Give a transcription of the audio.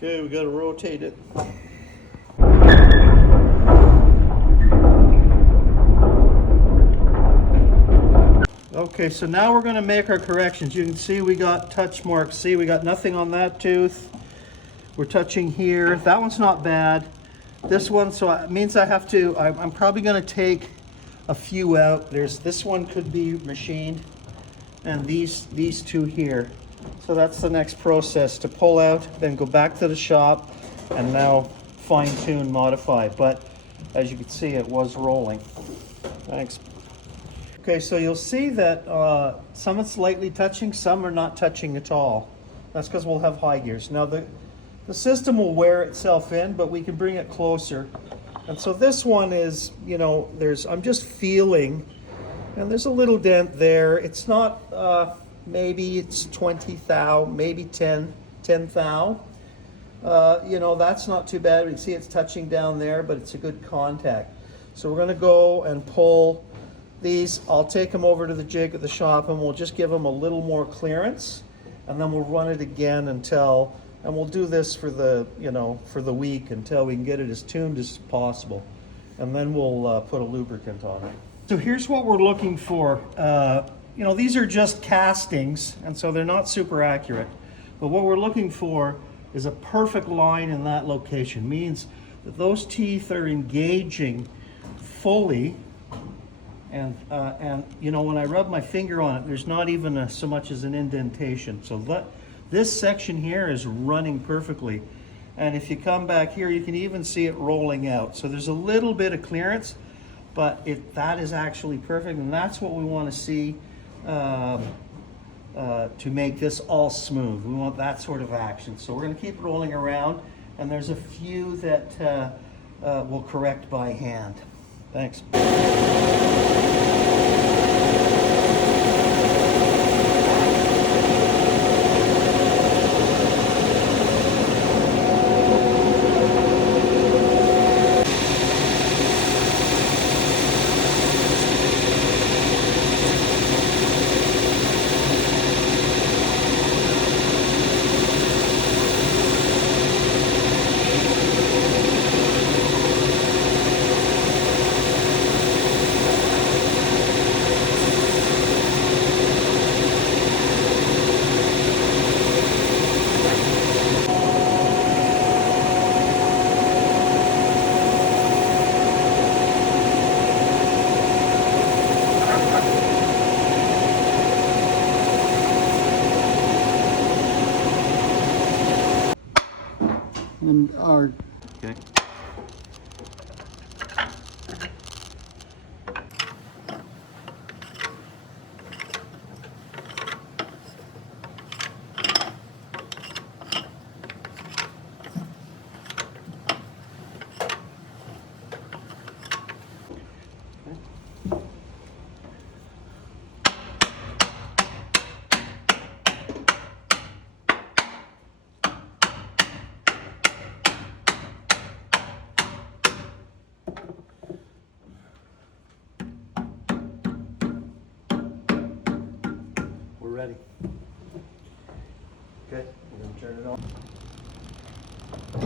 Okay, we got to rotate it. Okay, so now we're going to make our corrections. You can see we got touch marks. See, we got nothing on that tooth. We're touching here. That one's not bad. This one, so it means I have to, I'm probably going to take a few out. This one could be machined, and these two here. So that's the next process, to pull out, then go back to the shop, and now fine tune, modify. But as you can see, it was rolling. Thanks. Okay, so you'll see that some are slightly touching, some are not touching at all. That's because we'll have high gears. Now the system will wear itself in, but we can bring it closer. And so this one is, you know, I'm just feeling, and there's a little dent there. It's not, maybe it's 20 thou, maybe 10 thou. You know, that's not too bad. We can see it's touching down there, but it's a good contact. So we're gonna go and pull these. I'll take them over to the jig at the shop, and we'll just give them a little more clearance, and then we'll run it again until, and we'll do this for the, you know, for the week until we can get it as tuned as possible. And then we'll put a lubricant on it. So here's what we're looking for. You know, these are just castings, and so they're not super accurate. But what we're looking for is a perfect line in that location. Means that those teeth are engaging fully. And you know, when I rub my finger on it, there's not even so much as an indentation. So this section here is running perfectly. And if you come back here, you can even see it rolling out. So there's a little bit of clearance, but that is actually perfect. And that's what we want to see to make this all smooth. We want that sort of action. So we're going to keep rolling around, and there's a few that we'll correct by hand. Thanks. And our Okay. We're ready. Okay, we're gonna turn it on.